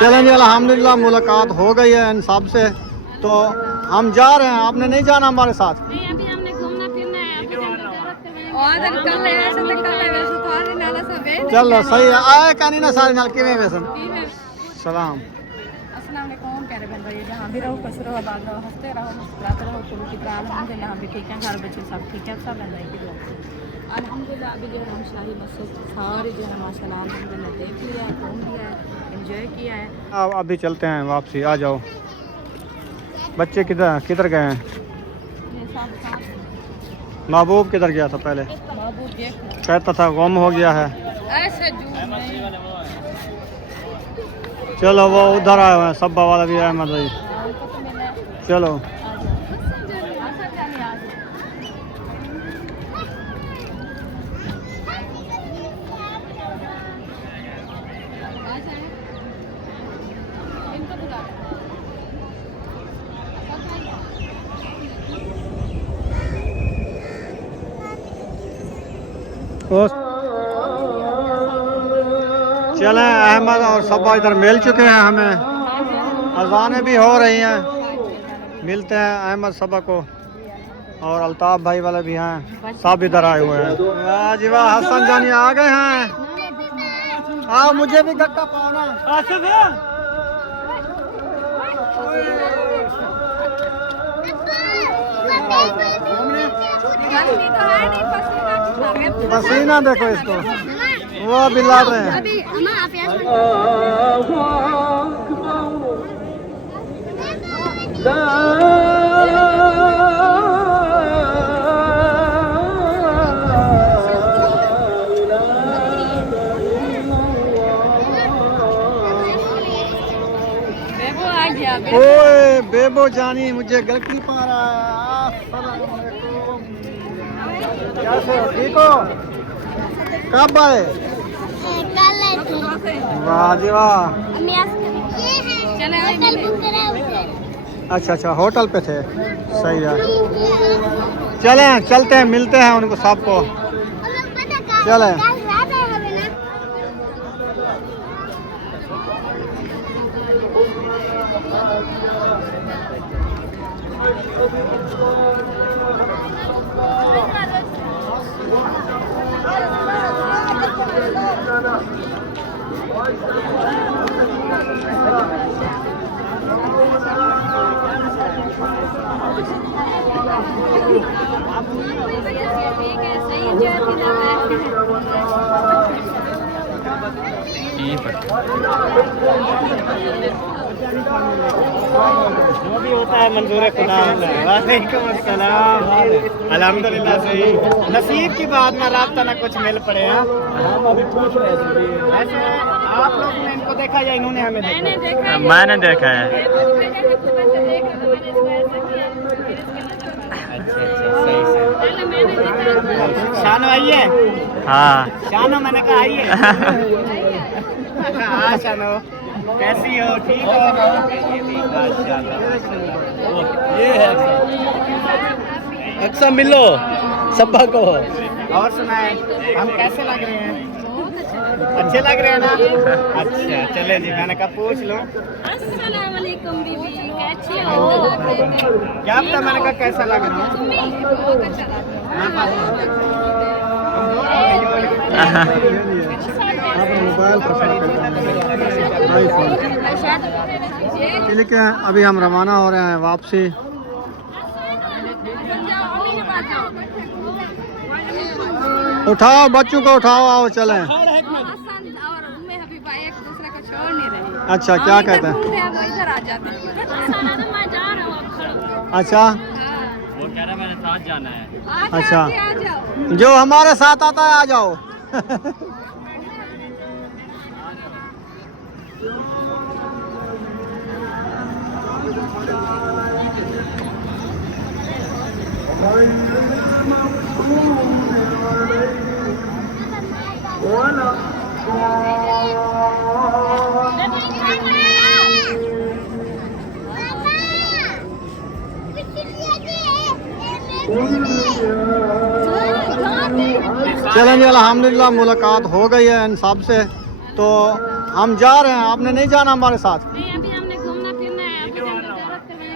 चलें जी, अल्हम्दुलिल्लाह मुलाकात हो गई है इन सब से। तो हम जा रहे हैं, आपने नहीं जाना हमारे साथ? नहीं, अभी हमने घूमना फिरना है। चलो सही है, आए कहनी ना सारे नाल किवें वेसन सलाम। अस्सलाम वालेकुम प्यारे बहन भाई, जहाँ भी रहो खुश रहो, आबाद रहो, हंसते रहो, मुस्कुराते रहो, शुरू की तरह अल्हम्दुलिल्लाह हम भी ठीक हैं, घर बच्चे सब ठीक है, सब बहन भाई की दुआ से अल्हम्दुलिल्लाह। अभी जो है हम शाही मस्जिद सारी जो है माशाल्लाह अल्हम्दुलिल्लाह देख लिया है, घूम लिया है, एंजॉय किया है। अब अभी चलते हैं वापसी, आ जाओ। बच्चे किधर किधर गए हैं? ये सब साथ महबूब किधर गया था पहले? महबूब देख कहता था गुम हो गया है। ऐसे झूठ नहीं। चलो वो उधर आए हुए हैं, सब्बा वाला भी अहमद भाई। हमको तो मिला है। चलो चलें, अहमद और सब्बा इधर मिल चुके हैं हमें, अजानें भी हो रही हैं। मिलते हैं अहमद सब्बा को, और अल्ताफ भाई वाले भी हैं, सब इधर आए हुए हैं। वाह जी वाह, हसन जानी आ गए हैं। हाँ मुझे भी गट्टा पाना। पसीना देखो इसको, वो अभी लड़ रहे हैं। बेबो आ गया। ओए बेबो जानी मुझे गलती पा रहा है। कैसे हो, ठीक हो? कब आए? वाह जी वाह। अच्छा अच्छा, होटल पे थे, सही है। चलें चलते हैं, मिलते हैं उनको सबको। चलें जो भी होता है मंजूर खुदा। वालेकुम अस्सलाम। अल्हम्दुलिल्लाह सही, नसीब की बात ना राब्ता ना कुछ मिल पड़े हैं। हम अभी पूछ रहे थे वैसे आप लोग ने इनको देखा या इन्होंने हमें देखा? मैंने देखा है। अच्छा सही सही। शानो आइए। हाँ शानो मैंने कहा आइए। हाँ शानो, कैसी हो, ठीक हो? ये है अक्सर मिलो सब्बा को। और सुनाए, हम कैसे लग रहे हैं? अच्छे लग रहे हैं ना? अच्छा चले जी, मैंने कहा पूछ लो। अस्सलाम वालेकुम बीबी, कैसी हो? क्या पता, मैंने कहा कैसा लग रहा हूँ। बहुत अच्छा लग रहा है। Mobile iPhone. ठीक है, अभी हम रवाना हो रहे हैं वापसी। उठाओ बच्चों को, उठाओ, आओ चलें। अच्छा क्या कहते हैं? अच्छा वो कह रहा है मेरे साथ जाना है। अच्छा, जो हमारे साथ आता है आ जाओ। चलें जी, अल्हम्दुलिल्लाह मुलाकात हो गई है इन सब से। तो हम जा रहे हैं, आपने नहीं जाना हमारे साथ। नहीं अभी हमने घूमना फिरना है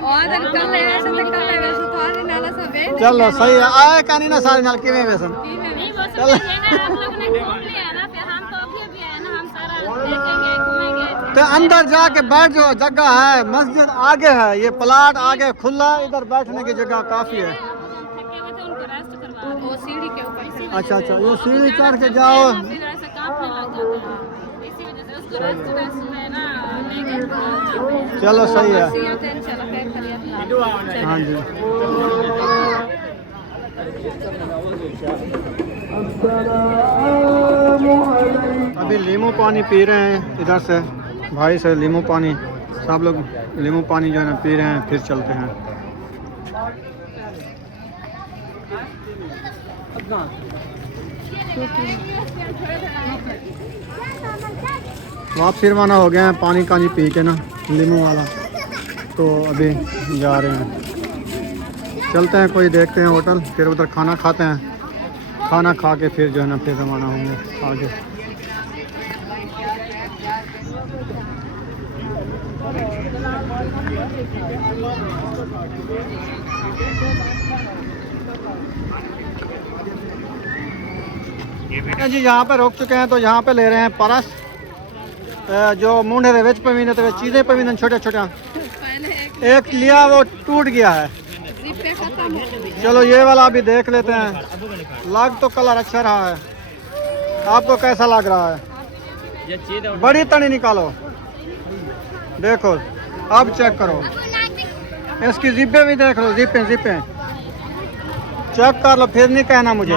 और कल है वैसे तो कल है वैसे तो आज नाला सब है चलो सही है, आए कहानी ना सारे नाल किवें वैसन। नहीं वो सब है ना आप लोगों ने घूम लिया ना फिर हम तो अभी आए ना हम सारा देखेंगे घूमेंगे। तो अंदर जाके बैठ जो जगह है, मस्जिद आगे है, ये प्लाट आगे खुला, इधर बैठने की जगह काफी है। थके हुए थे उनको रेस्ट करवा दो वो सीढ़ी के ऊपर अच्छा अच्छा, ये सीढ़ी चढ़ के जाओ। फिर ऐसे कांपने लग जाता है इसी वजह से उसको रेस्ट में ना लेके चलो सही है। चलो फिर खरीद हाँ जी। अभी नींबू पानी पी रहे हैं इधर से, भाई से नींबू पानी, सब लोग नींबू पानी जो है ना पी रहे हैं, फिर चलते हैं। वापसी रवाना हो गए हैं पानी कानी पी के ना नींबू वाला, तो अभी जा रहे हैं, चलते हैं कोई देखते हैं होटल, फिर उधर खाना खाते हैं, खाना खा के फिर जो है ना फिर रवाना होंगे आगे। जी यहाँ पे रोक चुके हैं, तो यहाँ पे ले रहे हैं परस, जो मुंडे दे विच पवीने ते चीज़ें पवीने छोटे छोटे, एक लिया वो टूट गया है। चलो ये वाला अभी देख लेते हैं, लग तो कलर अच्छा रहा है, आपको कैसा लग रहा है? ये चीज बड़ी तनी निकालो, देखो अब चेक करो, इसकी जिब्बे भी देख लो, जिब्बे जिब्बे चेक कर लो, फिर नहीं कहना मुझे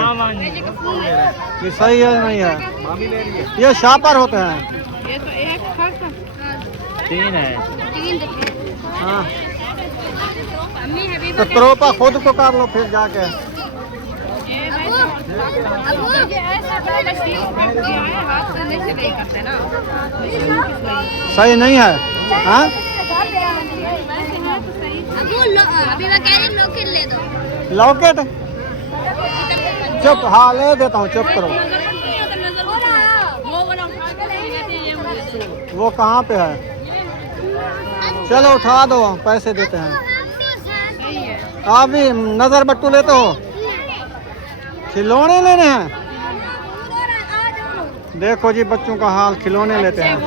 ये सही है नहीं है। ये शापर होते हैं, ये तो एक तीन है। हाँ तो क्रोपा खुद को कर लो फिर जाके। सही नहीं है हाँ? अभी मैं कह रही लॉकेट ले दो। लॉकेट चुप, हाँ ले देता हूँ, चुप करो। वो कहाँ पे है? चलो उठा दो, पैसे देते हैं। आप भी नजर बट्टू लेते हो? खिलौने लेने हैं? देखो जी बच्चों का हाल, खिलौने लेते हैं।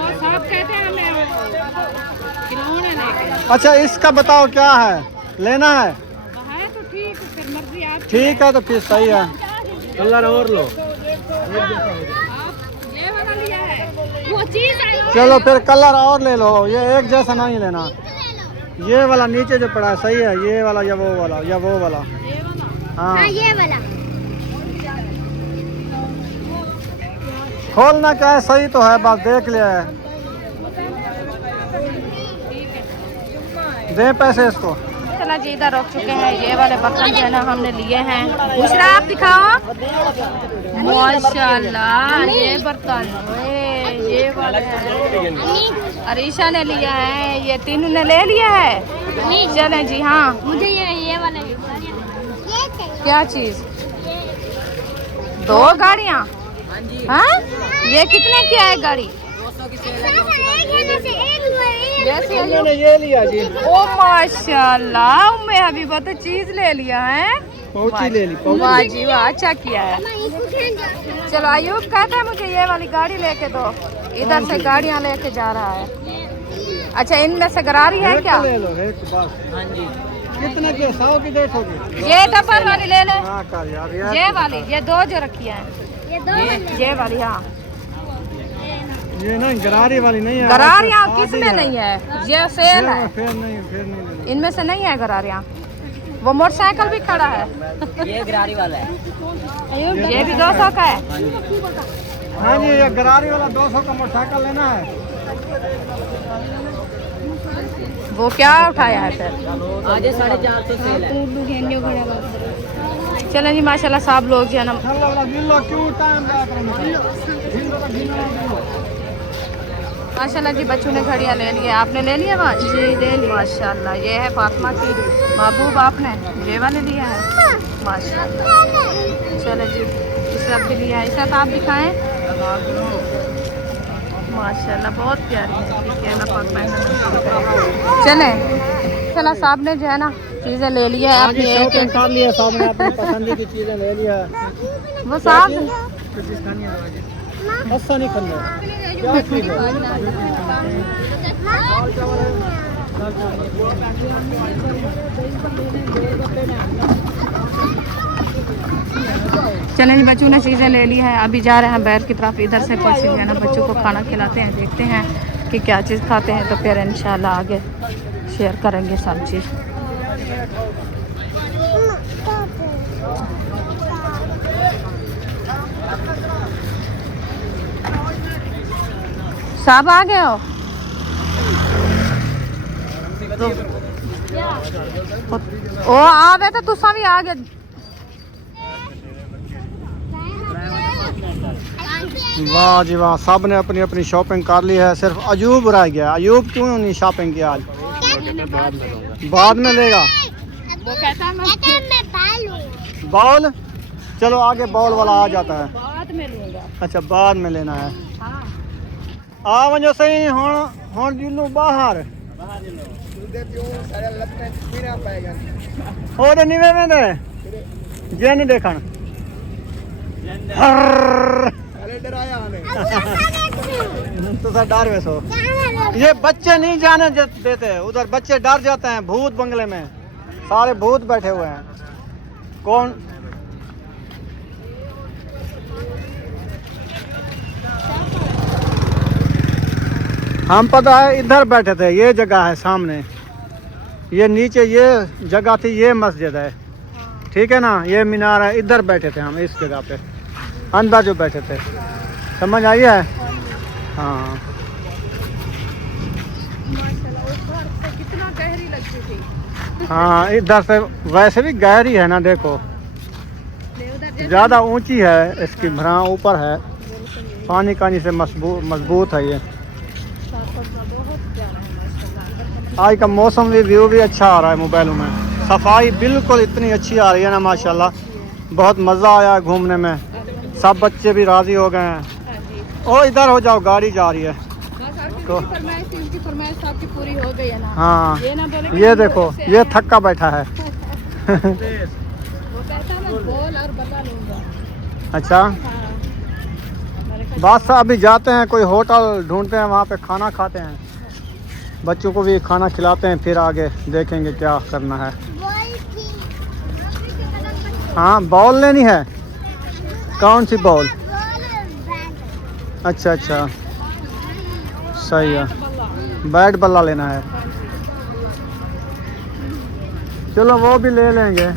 अच्छा इसका बताओ क्या है, लेना है? तो ठीक फिर मर्जी आप। ठीक है तो फिर सही है। कलर और लो। ये वाला लिया है वो चीज है। चलो फिर कलर और ले लो, ये एक जैसा नहीं लेना। ये वाला नीचे जो पड़ा है सही है, ये वाला या वो वाला या वो वाला? ये वाला हाँ ये वाला खोलना क्या है, सही तो है, बस देख लिया है। दे पैसे इसको। चला जी इधर रोक चुके हैं, ये वाले बर्तन जो है ना हमने लिए हैं। दूसरा आप दिखाओ। माशाल्लाह ये बर्तन ये वाले हैं, अरीशा ने लिया है, ये तीनों ने ले लिया है। चले जी हाँ मुझे ये वाला क्या चीज, दो गाड़ियाँ हाँ? ये कितने की है गाड़ी? मैंने ये लिया जी। ओ माशाल्लाह उम्मे हबीबा तो चीज ले लिया है। पहुंची ले ली, पहुंची। वाह जी वाह, अच्छा किया है। चलो आयुब कहता है मुझे ये वाली गाड़ी लेके दो, इधर से गाड़ियाँ लेके जा रहा है। अच्छा इनमें से गरारी है क्या? ले लो एक बस। हाँ जी। कितने के 100 की 150 की? ये डब्बल वाली ले ले। हाँ कर यार ये वाली, ये दो जो रखी है ये वाली। हाँ ये नहीं गरारी वाली नहीं है। गरारियाँ किसमें नहीं है, ये फेल है। फिर नहीं इनमें से नहीं है गरारियाँ। वो मोटरसाइकिल भी खड़ा है, ये गरारी वाला है। ये भी 200 का है। हाँ जी ये गरारी वाला 200 का मोटरसाइकिल लेना है। वो क्या उठाया है फिर? आज 450 सेल है। चलें जी माशाल्लाह सब लोग जो है ना माशाल्लाह जी बच्चों ने घड़ियाँ ले ली है। आपने ले लिया? जी ले ली माशाल्लाह। ये है फातिमा की महबूब, आपने ये वाले लिया है माशाल्लाह। चलो जी इस सब भी लिया है, इस आप दिखाएं माशाल्लाह बहुत प्यारी है। ठीक है, अल्लाह पाक पहनना नसीब करे। चले चला साहब ने जो है ना चीज़ें ले लिया है अपनी शॉपिंग कर लिया साहब ने, अपनी पसंद की चीजें ले लिया। वो साहब ऐसा नहीं करना क्या चीज है? चलें जी, बच्चों ने चीज़ें ले ली है, अभी जा रहे हैं बैर की तरफ। इधर से कुछ जो है ना बच्चों को खाना खिलाते हैं, देखते हैं कि क्या चीज़ खाते हैं, तो फिर इंशाल्लाह आगे शेयर करेंगे सब चीज़। सब आ गए हो ओ आवे तो तुसा भी आ गए। वाह जी वाह, सब ने अपनी अपनी शॉपिंग कर ली है, सिर्फ अयूब रह गया। अयूब क्यों नहीं शॉपिंग किया आज? बाद में लेगा वो कहता है मैं बॉल। चलो आगे बॉल वाला आ जाता है। बाद में लूंगा। अच्छा बाद में लेना है। हाँ। आ वजो सही हुण जिन्नू बाहर और निवे वेंदे जिन देखण तो सर डर वैसो ये बच्चे नहीं जाने देते, उधर बच्चे डर जाते हैं। भूत बंगले में सारे भूत बैठे हुए हैं। कौन हम पता है इधर बैठे थे, ये जगह है सामने, ये नीचे ये जगह थी, ये मस्जिद है। ठीक है ना, ये मीनार है, इधर बैठे थे हम इस जगह पे, अंदर जो बैठे थे। समझ आई है? हाँ कितना गहरी लगती थी। हाँ, इधर से वैसे भी गहरी है ना, देखो ज़्यादा ऊंची है, इसकी भरा ऊपर है, पानी कानी से मजबूत है ये। आज का मौसम भी व्यू भी अच्छा आ रहा है मोबाइलों में, सफाई बिल्कुल इतनी अच्छी आ रही है ना माशाल्लाह, बहुत मज़ा आया घूमने में। सब बच्चे भी राज़ी हो गए हैं। ओ इधर हो जाओ, गाड़ी जा रही है तो। फरमाइश पूरी हो गई है ना। हाँ ये ना बोले ये देखो, ये थक्का बैठा है। वो कहता है मैं बोल और बता लूंगा। अच्छा बस अभी जाते हैं, कोई होटल ढूंढते हैं, वहाँ पे खाना खाते हैं, बच्चों को भी खाना खिलाते हैं, फिर आगे देखेंगे क्या करना है। हाँ बॉल लेनी है। कौन सी बॉल? अच्छा अच्छा सही है, बैट बल्ला लेना है। चलो वो भी ले लेंगे।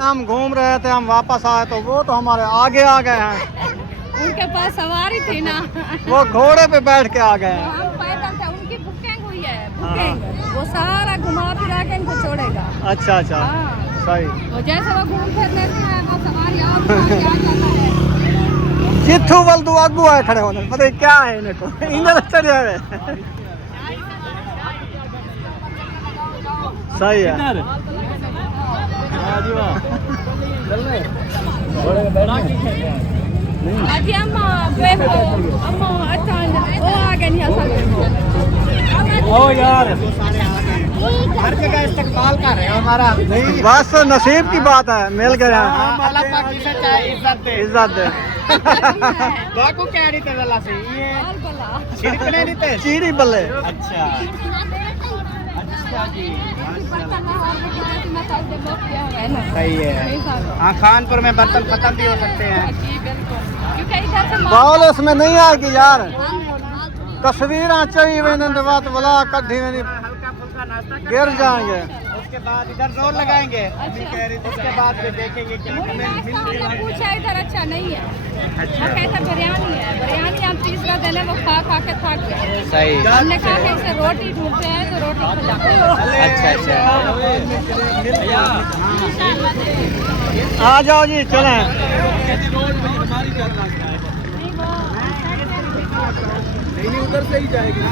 हम घूम रहे थे, हम वापस आए तो वो तो हमारे आगे आ गए हैं। उनके पास सवारी थी ना, वो घोड़े पे बैठ के आ गए हैं। हम पैदल थे, उनकी बुकिंग हुई है, बुकिंग। वो सारा घुमा फिरा के इनको छोड़ेगा। अच्छा अच्छा हाँ। सही। वो जैसे वो घूम फिर लेते हैं, वो सवारी और आ जाता है। जिथू बल दो अगू आए खड़े होने, पता नहीं क्या है इनको, इन्हें चले आए। सही है। अजी अम्मा अम्मा अच्छा वो आ गए नहीं असल। ओ यार हर जगह इस्तेमाल कर रहे हो हमारा। नहीं बस नसीब की बात है, मिल गया। अल्लाह पाक की सच्चाई इज्जत दे। बाकू क्या नहीं तेरा से ये छिड़कने नहीं थे चीड़ी बल्ले। अच्छा अच्छा जी सही है। हाँ खानपुर में बर्तन खत्म भी हो सकते हैं। बॉल उसमें नहीं आएगी यार, तस्वीर चाहिए मैंने बात बोला कड्ढी में हल्का फुल्का नाश्ता गिर जाएंगे। उसके बाद इधर जोर लगाएंगे। अभी कह रही थी उसके बाद भी देखेंगे क्या पूछा इधर अच्छा नहीं है। अच्छा कहता बिरयानी है, बिरयानी हम तीसरा दिन है, वो खा खा के थक गए। सही। हमने कहा कि इसे रोटी ढूंढते हैं तो रोटी खिलाते हैं। अच्छा अच्छा आ जाओ जी चलें। नहीं उधर से ही जाएगी।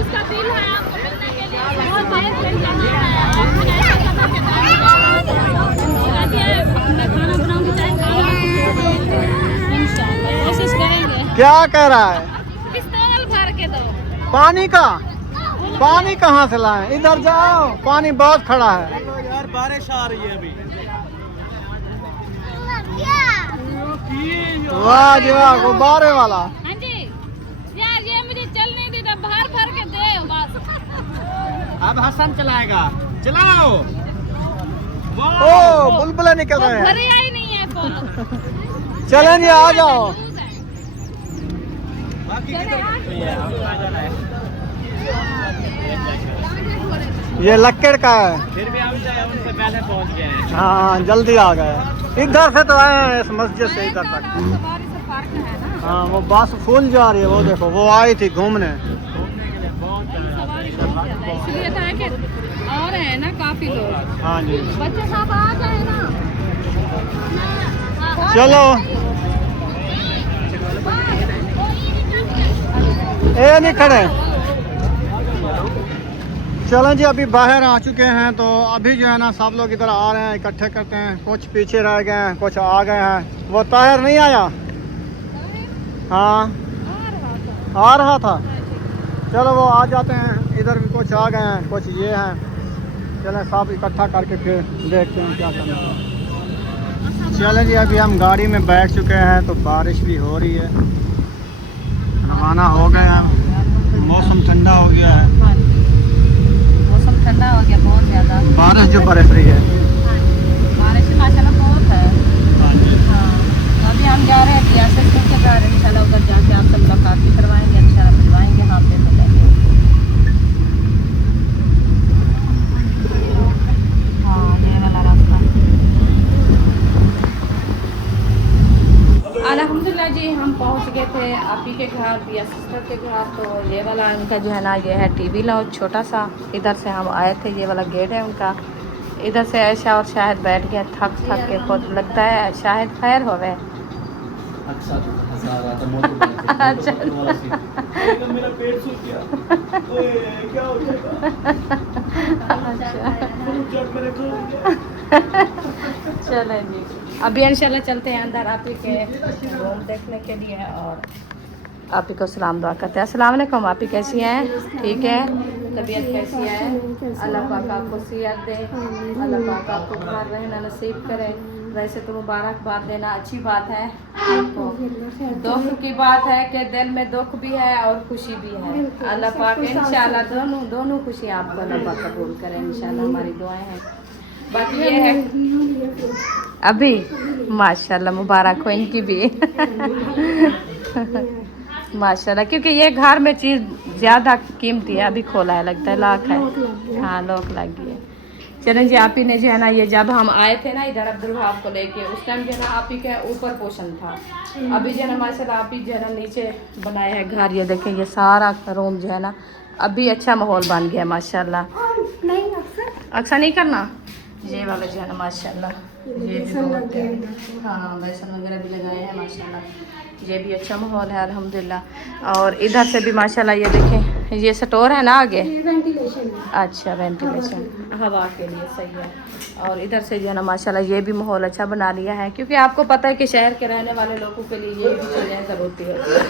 उसका बिल है आपको मिलने के लिए बहुत मैं खाना बनाऊंगी। क्या कह रहा है? पिस्तौल भर के दो। पानी का? पानी कहाँ से लाए? इधर जाओ, पानी बहुत खड़ा है। यार बारिश आ रही है अभी। वाह जी वाह, गुब्बारे वाला। हाँ जी यार, ये मुझे चल नहीं देता, बाहर भर के दे बस। अब हसन चलाएगा, चलाओ। ओ बुलबुले निकल रहे हैं। भरे ही नहीं है फूल। चलें जी, आ जाओ। ये लक्कड़ का है। फिर भी हम उनसे पहले पहुंच गए हैं। हाँ जल्दी आ गए। इधर से तो आए हैं, इस मस्जिद से इधर तक। सवारी से पार्क है ना। हाँ वो बस फूल जा रही है, वो देखो वो आई थी घूमने। घूमने के लिए बहुत सवारी बहुत ज्यादा है, इसलिए था कि और है ना काफी लोग। हाँ जी बच्चे सब आ जाए ना। चलो। ए नहीं खड़े। चलो जी, अभी बाहर आ चुके हैं, तो अभी जो है ना सब लोग इधर आ रहे हैं, इकट्ठे करते हैं। कुछ पीछे रह गए हैं, कुछ आ गए हैं। वो ताहिर नहीं आया? हाँ आ रहा था। चलो वो आ जाते हैं। इधर भी कुछ आ गए हैं, कुछ ये हैं। चलें सब इकट्ठा करके फिर देखते हैं क्या करना है। चलें जी, अभी हम गाड़ी में बैठ चुके हैं, तो बारिश भी हो रही है। रवाना हो गए हैं। मौसम ठंडा हो गया है। मौसम ठंडा हो गया बहुत ज्यादा। बारिश जो बरस रही है। बारिश माशाल्लाह बहुत है। हाँ तो अभी हम जा रहे हैं रियासत के जा रहे हैं। इंशाल्लाह उधर जाके आपसे मुलाकात भी करवाएंगे, इंशाल्लाह मिलवाएंगे। हाँ पे मिलेंगे। हाँ ये वाला रास्ता। अल्हम्दुलिल्लाह जी, हम पहुंच गए थे आपी के घर, पिया सिस्टर के घर। तो ये वाला इनका जो है ना, ये है टीवी लाउंज छोटा सा। इधर से हम आए थे, ये वाला गेट है उनका। इधर से ऐशा और शाहिद बैठ गए थक के। खुद लगता है शाहिद खैर हो गए। अच्छा मेरा पेट सूख गया। क्या हो चलें जी, अभी इंशाल्लाह चलते हैं अंदर आपी के रूम देखने के लिए। और आपी को सलाम दुआ करते हैं। अस्सलाम वालेकुम। आपी कैसी हैं? ठीक है? तबीयत कैसी है? अल्लाह पाक आपको सेहत दे, अल्लाह पाक आपको घर रहना नसीब करे। वैसे तो मुबारकबाद देना अच्छी बात है आपको। दुख की बात है कि दिल में दुख भी है और खुशी भी है। अल्लाह पाक इंशाल्लाह दोनों खुशियाँ आपको अल्लाह पाक कबूल करें, इंशाल्लाह हमारी दुआएं हैं। बाकी ये है अभी माशाल्लाह मुबारक हो इनकी भी। माशाल्लाह, क्योंकि ये घर में चीज़ ज़्यादा कीमती है। अभी खोला है, लगता है लाख है। हाँ लॉक लग गई है। चलें जी, आप ही ने जो है ना, ये जब हम आए थे ना इधर अब्दुल वहाब को लेके, उस टाइम जो है ना आप ही के ऊपर पोषण था। अभी जो है ना माशाल्लाह आप ही जो है ना नीचे बनाया है घर। ये देखें, ये सारा रूम जो है ना अभी अच्छा माहौल बन गया माशाल्लाह। अक्सर नहीं करना। ये वाला जो है ना माशाल्लाह, ये भी बहुत है। हाँ बेसन वगैरह भी लगाए हैं माशाल्लाह। ये भी अच्छा माहौल है अल्हम्दुलिल्लाह। और इधर से भी माशाल्लाह ये देखें, ये स्टोर है ना आगे। वेंटिलेशन है। अच्छा वेंटिलेशन, हवा के लिए सही है। और इधर से जो है ना माशाल्लाह ये भी माहौल अच्छा बना लिया है, क्योंकि आपको पता है कि शहर के रहने वाले लोगों के लिए ये भी चीज़ें ज़रूरती होती है।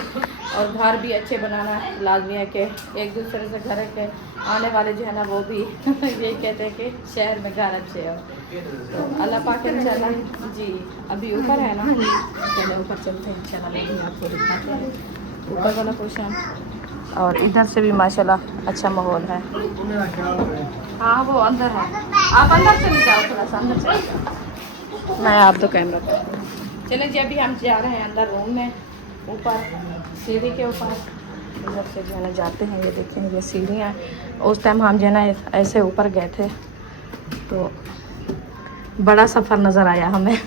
और घर भी अच्छे बनाना लाजमी है कि एक दूसरे से घर के आने वाले जो है ना वो भी ये कहते हैं कि शहर में घर अच्छे हो। तो अल्लाह पाक इंशाल्लाह जी अभी ऊपर है ना, चलो ऊपर चलते हैं इंशाल्लाह, मैं भी आपको दिखाते हैं ऊपर वाला पोर्शन। और इधर से भी माशाल्लाह अच्छा माहौल है। हाँ वो अंदर है, आप अंदर चले जाओ, थोड़ा सा अंदर चले जाओ। मैं आप तो कैमरा पर चले जी। अभी हम जा रहे हैं अंदर रूम में, ऊपर सीढ़ी के ऊपर। इधर से जो है ना जाते हैं, ये देखें ये सीढ़ियाँ। उस टाइम हम जो है ना ऐसे ऊपर गए थे तो बड़ा सफ़र नज़र आया हमें।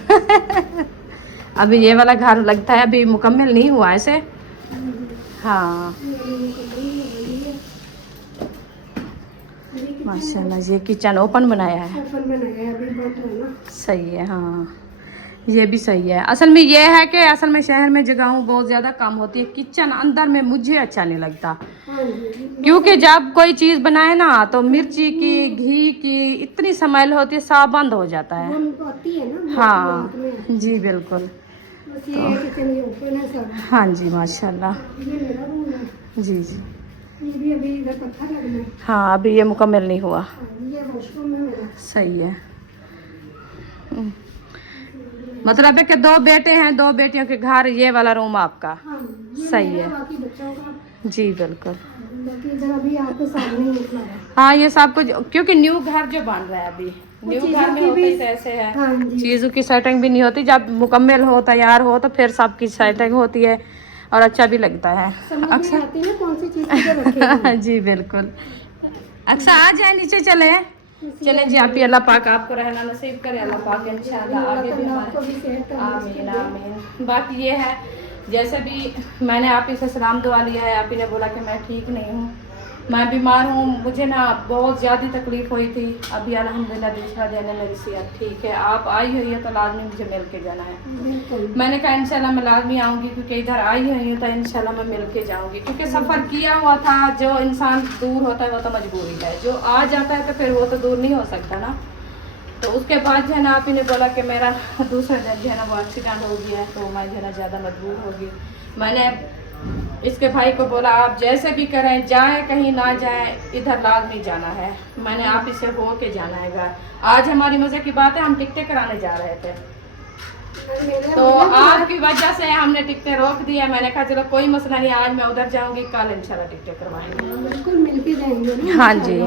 अभी ये वाला घर लगता है अभी मुकम्मल नहीं हुआ ऐसे। हाँ माशाल्लाह, ये किचन ओपन बनाया है। सही है। हाँ ये भी सही है। असल में ये है कि असल में शहर में जगहों बहुत ज़्यादा कम होती है। किचन अंदर में मुझे अच्छा नहीं लगता, क्योंकि जब कोई चीज़ बनाए ना तो मिर्ची की, घी की इतनी स्मेल होती है, साफ बंद हो जाता है। हाँ जी बिल्कुल। बस ये है कि चलिए ओपन है सब। हाँ जी माशाल्लाह। ये मेरा रूम है, जी जी। ये भी अभी इधर पत्थर लगना है। हाँ अभी ये मुकम्मल नहीं हुआ। ये वॉशरूम है मेरा। सही है। मतलब है कि 2 बेटे हैं, 2 बेटियों के घर, ये वाला रूम आपका। हाँ, ये सही मेरा, है। बाकी बच्चों का। जी बिल्कुल। बाकी इधर अभी आपके सामने ही निकला है। हाँ ये सब कुछ क्योंकि न्यू घर जो बन रहा है अभी, न्यू चीज़ों घर में की होता भी- ही तो ऐसे है। हाँ जी। चीज़ों की सेटिंग भी नहीं होती, जब मुकम्मल हो तैयार हो तो फिर सबकी सेटिंग होती है और अच्छा भी लगता है। समझ नहीं आती ना कौन सी चीज़ किधर रखें हम। जी बिल्कुल। अक्सर आ जाए नीचे चले जी। आप ही अल्लाह पाक आपको रहना नसीब करे, अल्लाह पाक इंशाल्लाह आगे भी आपको भी सेहत आमीन आमीन। बाकी ये है जैसे भी मैंने आप ही से सलाम दुआ लिया है, आप ही ने बोला कि मैं ठीक नहीं हूँ, मैं बीमार हूँ, मुझे ना बहुत ज़्यादा तकलीफ़ हुई थी। अभी अल्हम्दुलिल्लाह दूसरा दिन है, मेरी सेहत ठीक है। आप आई हुई है तो लाजमी मुझे मिल के जाना है। बिल्कुल। मैंने कहा इंशाल्लाह मैं लाजमी आऊँगी, क्योंकि इधर आई हुई हूँ तो इंशाल्लाह मैं मिल के जाऊँगी, क्योंकि सफ़र किया हुआ था। जो इंसान दूर होता है वो तो मजबूरी है, जो आ जाता है तो फिर वो तो दूर नहीं हो सकता ना। तो उसके बाद जो है ना आप ही ने बोला कि मेरा दूसरा दिन जो है ना वो एक्सीडेंट हो गया है, तो मैं जो है ना ज़्यादा मजबूर होगी। मैंने इसके भाई को बोला आप जैसे भी करें, जाए कहीं ना जाए, इधर लाजमी जाना है। मैंने आप इसे हो के जाना है घर। आज हमारी मज़े की बात है, हम टिकटें कराने जा रहे थे, तो आपकी वजह से हमने टिकटें रोक दी है। मैंने कहा चलो कोई मसला नहीं, आज मैं उधर जाऊंगी, कल इंशाल्लाह टिकटें करवाएंगे। बिल्कुल मिल के जाएंगे ना। हाँ जी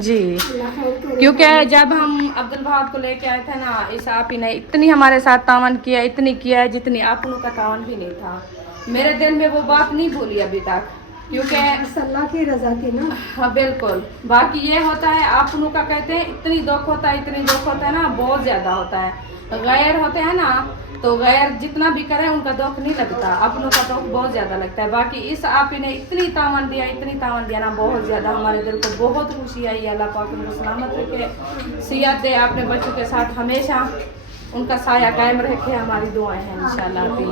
जी। अल्लाह खैर करे। क्योंकि जब हम अब्दुल वहाब को लेके आए थे ना, इस आप ही ने इतनी हमारे साथ तावन किया, इतनी किया है जितनी आपनों का तावन भी नहीं था। मेरे दिल में वो बात नहीं भूली अभी तक, क्योंकि अल्लाह की रजा थी ना। हाँ बिल्कुल। बाकी ये होता है आपनों का कहते हैं इतनी दुख होता है, इतनी दुख होता है ना, बहुत ज़्यादा होता है। गैर होते हैं ना, तो गैर जितना भी करें उनका दुख नहीं लगता, अपनों का दुख बहुत ज़्यादा लगता है। बाकी इस आप ही ने इतनी तावन दिया, इतनी तावन दिया ना, बहुत ज़्यादा हमारे दिल को बहुत खुशी आई। अल्लाह पाक उनको सलामत रखे, सियात दे, अपने बच्चों के साथ हमेशा उनका साया कायम रखे, हमारी दुआएं हैं इंशाल्लाह भी।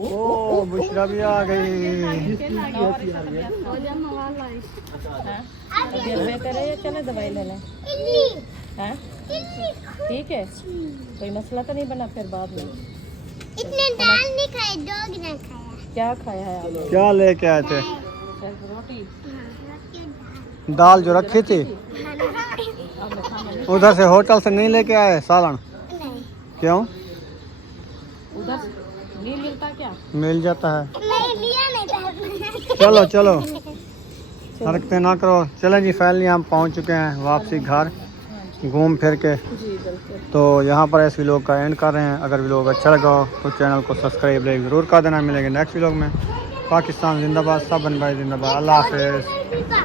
ओ बुशरा भी आ गई। चले दवाई ले लें। हाँ? ठीक है, कोई मसला तो नहीं बना फिर बाद में। इतने दाल नहीं खाए, डॉग ने खाया। क्या खाया है आपने? क्या लेके आए थे? रोटी। दाल जो रखी थी उधर से, होटल से नहीं लेके आए सालन? नहीं, क्यों? उधर नहीं मिलता क्या? मिल जाता है। नहीं लिया नहीं था। चलो चलो हरकतें ना करो। चलें जी फैमिली, हम पहुंच चुके हैं वापसी घर घूम फिर के। जी बिल्कुल। तो यहाँ पर इस व्लॉग का एंड कर रहे हैं। अगर व्लॉग अच्छा लगा हो तो चैनल को सब्सक्राइब लाइक ज़रूर कर देना। मिलेंगे नेक्स्ट व्लॉग में। पाकिस्तान जिंदाबाद, सब भाई जिंदाबाद। अल्लाह हाफिज़।